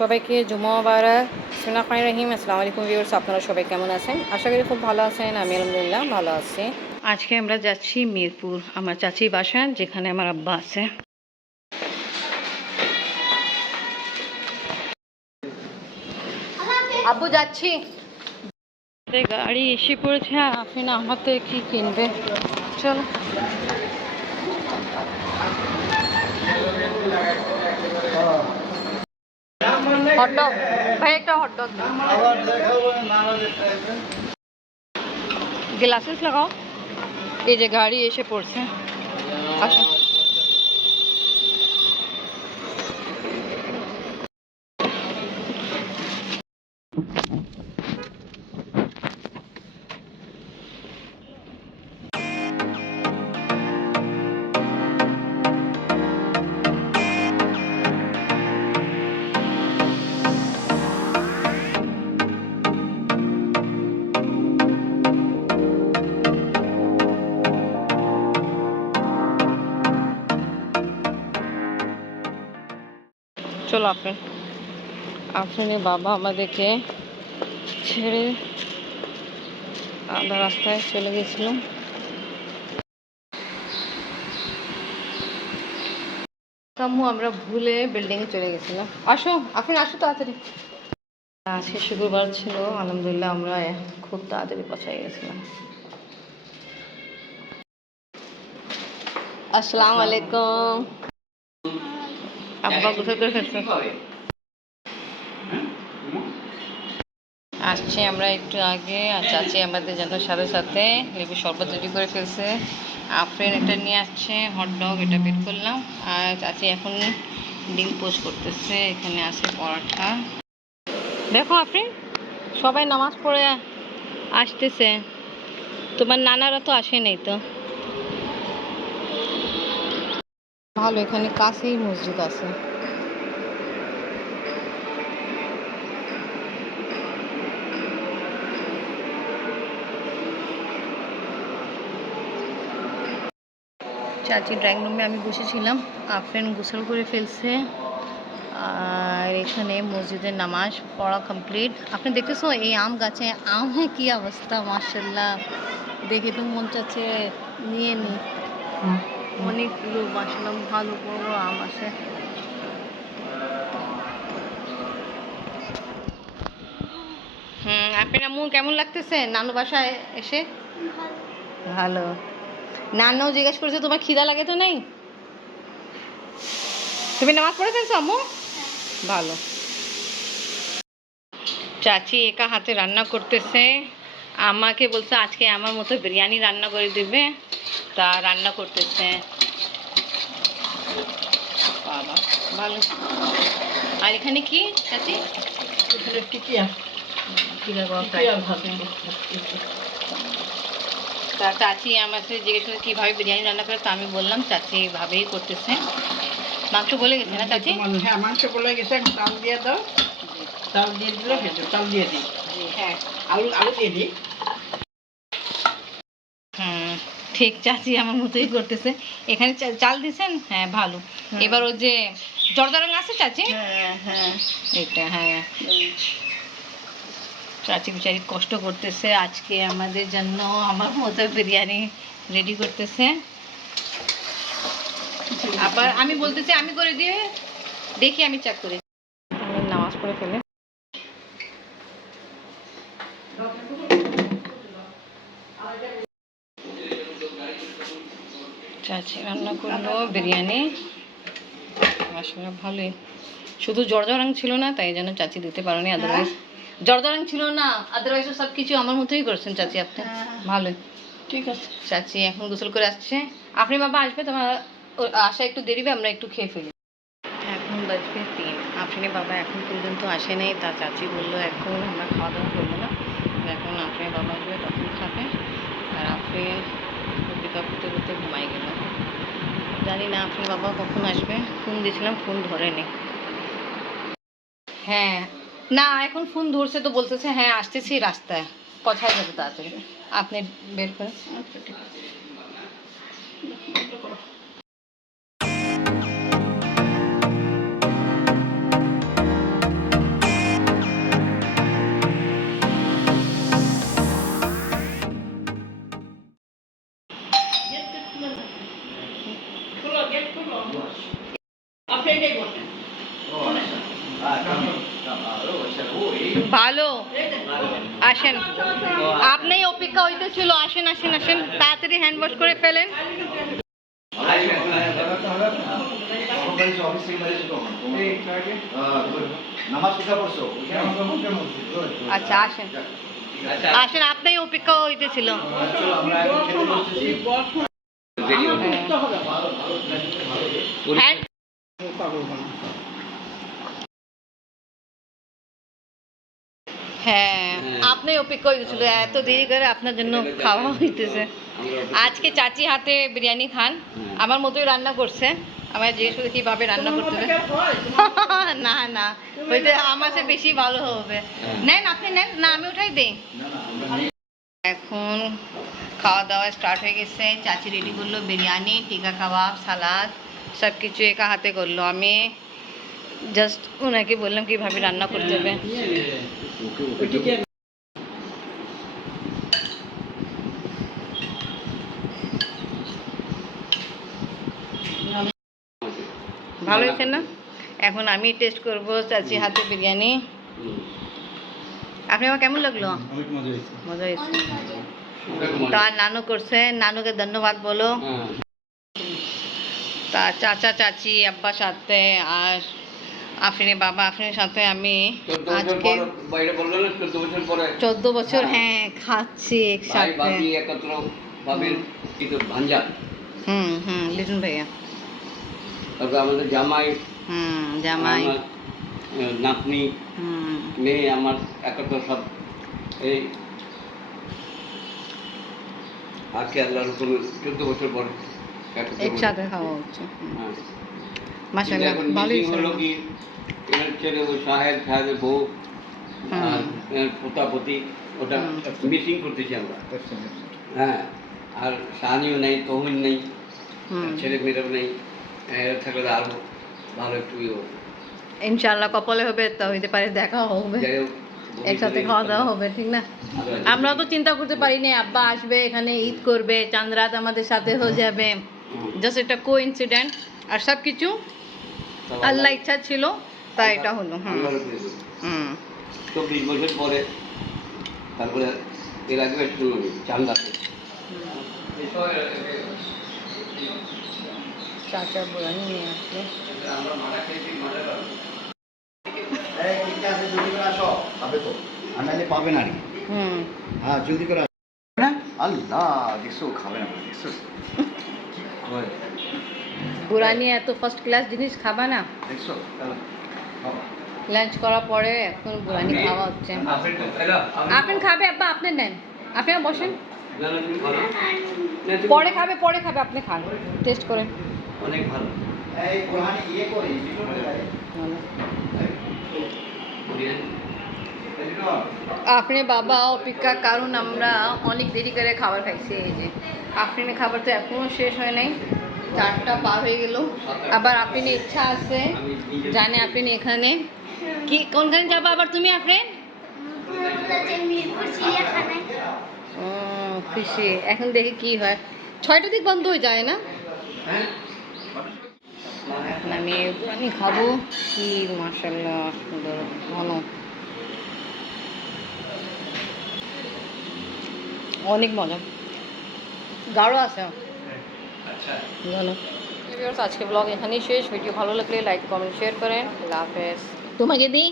সবাইকে জুমা বারাক বিসমিল্লাহির রহিম। আসসালামু আলাইকুম ভিউয়ার্স আপনারা সবাই কেমন আছেন? আশা করি খুব ভালো আছেন। আমি আলহামদুলিল্লাহ ভালো আছি। আজকে আমরা যাচ্ছি মিরপুর আমার চাচির বাসা যেখানে আমার আব্বা আছে। আব্বু যাচ্ছি। গাড়ি এসে পড়েছে। আপনি না আমার থেকে কি কিনবে? চলো। হটডগ ভাই একটা হটডগ গ্লাসেস লাগাও। এই যে গাড়ি এসে পড়ছে। আসো। চলো আপনি। আফরিনের বাবা আমাদেরকে ছেড়ে আধা রাস্তায় চলে গেছিল। আমরা ভুলে বিল্ডিংয়ে চলে গেছিলাম। আসো, আপনি আসো তাড়াতাড়ি। আজকে শুক্রবার ছিল, আলহামদুলিল্লাহ আমরা খুব তাড়াতাড়ি পৌঁছাই গেছিলাম। আসসালামু আলাইকুম। আব্বা কোথায় করে আসছি আমরা একটু আগে, আর চাচি আমাদের যেন সাথে সাথে। লেবু শরবত তৈরি করে ফেলছে। আফ্রেন এটা নিয়ে আসছে হট ডগ এটা বের করলাম। আর চাচি এখন ডিম পোস্ট করতেছে, এখানে আছে পরাঠা দেখো আফরিন, সবাই নামাজ পড়ে আসতেছে। তোমার নানারা তো আসে নাই তো। ভালো এখানে কাছেই মসজিদ আছে। চাচি ড্রয়িং রুমে আমি বসেছিলাম আফরেন গোসল করে ফেলছে আর এখানে মসজিদের নামাজ পড়া কমপ্লিট আপনি দেখতেছো এই আম গাছে আমের কি অবস্থা মার্শাল্লাহ দেখে তো মন চাচ্ছে নিয়ে নি। অনেকগুলো মাসাল্লাহ ভালো বড় বড় আম আছে। হুম আপনার আম্মু কেমন লাগতেছে নানু বাসায় এসে? ভালো। নানাও জিজ্ঞেস করেছে তোমার খিদা লাগে তো নাই? তুমি নামাজ পড়ে ফেলছো আম্মু? ভালো। চাচি একা হাতে রান্না করতেছে। আমাকে বলছে আজকে আমার মতো বিরিয়ানি রান্না করে দিবে। তা রান্না করতেছে। বাবা ভালো। আর এখানে কি চাচি? বাবা টিকিয়া। তা চাচি আমার সাথে জিজ্ঞেস কীভাবে বিরিয়ানি রান্না করে? তা আমি বললাম চাচি এইভাবেই করতেছে। মাংস বলে গেছে না চাচি? হ্যাঁ মাংস বলে গেছে। এখন চাল দিয়ে দাও। চাল দিয়ে দিলে চাল দিয়ে দিই। হ্যাঁ। আলু আলু দিয়ে দিই। ঠিক চাচি আমার মতোই করতেছে। এখানে চাল দিছেন হ্যাঁ ভালো। হ্যাঁ। এবার ওই যে জর্দারং আছে চাচি? হ্যাঁ হ্যাঁ। এটা হ্যাঁ। চাচি বিচারি কষ্ট করতেছে আজকে আমাদের জন্য আমার মতো বিরিয়ানি রেডি করতেছে। আবার আমি বলতেছি আমি করে দিয়ে দেখি আমি চেক করি। আমি নামাজ পড়ে ফেলে। চাচি রান্না করল বিরিয়ানি। আসলে ভালোই। শুধু জর্জরাং ছিল না তাই জন্য চাচি দিতে পারেনি আদারওয়াইজ জর্জরাং ছিল না আদারওয়াইজ সব কিছু আমার মতোই করেছেন চাচি আপনি। হ্যাঁ। ভালোই। ঠিক আছে। চাচি এখন গোসল করে আসছে। আপনি বাবা আসবে তোমার আসা একটু দেরিবে আমরা একটু খেয়ে ফেলি। এখন বাজবে তিন। আপনি বাবা এখন পর্যন্ত আসে নাই তা চাচি বলল এখন আমরা খাওয়া দাওয়া করব না। এখন আপনি বাবা আসবে তখন খাবে। আর আপনি পিক আপ করতে করতে ঘুমাই গেল জানি না আপনি বাবা কখন আসবে। ফোন দিয়েছিলাম ফোন ধরেনি। হ্যাঁ। না, এখন ফোন ধরছে তো বলতেছে হ্যাঁ আসতেছি রাস্তায়। কথায় যাবে তাড়াতাড়ি। আপনি বের করেন। ভালো। আসেন। আপনি অপেক্ষা হইতেছিল আসেন আসেন আসেন। তাড়াতাড়ি হ্যান্ড ওয়াশ করে ফেলেন। আচ্ছা আসেন। আসেন আপনি অপেক্ষা হইতেছিল চলো আপনি অপেক্ষা হইতেছিল এত দেরি করে আপনার জন্য খাওয়া হইতেছে। আজকে চাচি হাতে বিরিয়ানি খান, আমার মতোই রান্না করছে আমার জিজ্ঞেস করে কীভাবে রান্না করতে হবে? না না হইতে আমার সে বেশি ভালো হবে। নেন, আপনি নেন, না, আমি উঠাই দেই। এখন খাওয়া দাওয়া স্টার্ট হয়ে গেছে, চাচি রেডি করল বিরিয়ানি, টিকা কাবাব, সালাদ সব কিছু একা হাতে করল। আমি জাস্ট ওনাকে বললাম, কীভাবে রান্না করতে হবে। ভালো হয়েছে না? এখন আমি টেস্ট করব চাচি হাতে বিরিয়ানি। আপনি আমার কেমন লাগল? মজা হয়েছে। তার নানু করছে নানুকে ধন্যবাদ বলো। তা চাচা চাচি আব্বার সাথে আর আফরিনের বাবা আফরিনের সাথে আমি আজকে চোদ্দ বছর বছর হ্যাঁ। খাচ্ছি একসাথে। ভাবি একত্র ভাবির কিন্তু ভাঞ্জা। হুম হুম লিটন ভাইয়া। তারপরে আমাদের জামাই হুম জামাই। নাতনি মেয়ে আমার একত্র সব। এই আজকে আল্লাহর কোনো চোদ্দ বছর পরে একসাথে খাওয়া হচ্ছে। হ্যাঁ। মাসাল্লাহ ভালোই হলো। কি এর ছেলে ওই সাহেব সাহেবের বউ আর পোতাপতি ওটা হুম। করতেছি আমরা। হ্যাঁ আর সাহানিও নেই তহমিন নেই ছেলে মেয়েরাও নেই। থাকলে আরও ভালো একটু ইয়ে ইনশাল্লাহ কপালে হবে তা হইতে পারে দেখা হবে। একসাথে খাওয়া দাওয়া হবে ঠিক না? আমরা তো চিন্তা করতে পারি না আব্বা আসবে এখানে ঈদ করবে চাঁদ রাত আমাদের সাথে হয়ে যাবে। জাস্ট এটা কো ইনসিডেন্ট আর সব কিছু আল্লাহ ইচ্ছা ছিল তাই এটা হলো হুম। হুম। চব্বিশ বছর পরে তারপরে এর আগে একটু চান্দাতে চাচা বুড়ানি নিয়ে আসলো এত ফার্স্ট ক্লাস জিনিস খাবা না। লাঞ্চ করার পরে এখন বুড়ানি খাওয়া হচ্ছে আপনি খাবে আব্বা আপনি নেন আপনি বসেন পরে খাবে পরে খাবে আপনি খান টেস্ট করেন অনেক ভালো। এই কোরআনে ইয়ে করে আপনি বাবা অপেক্ষা কারণ আমরা অনেক দেরি করে খাবার খাইছি এই যে। আফরিনের খাবার তো এখনও শেষ হয় নাই। চারটা পার হয়ে গেল। আবার আপনি ইচ্ছা আছে। জানে আপনি এখানে। কি কোনখানে যাব আবার তুমি ও, খুশি। এখন দেখি কি হয়। ছয়টা দিক বন্ধ হয়ে যায় না? হ্যাঁ এখন আমি আমি খাব কি মাসাল্লাহ সুন্দর ঘন। অনেক মজা। গাঢ় আছে। আচ্ছা। ঘন। আজকে ব্লগ এখানেই শেষ। ভিডিও ভালো লাগলে লাইক কমেন্ট শেয়ার করেন। আল্লাহ হাফেজ। তোমাকে দিই?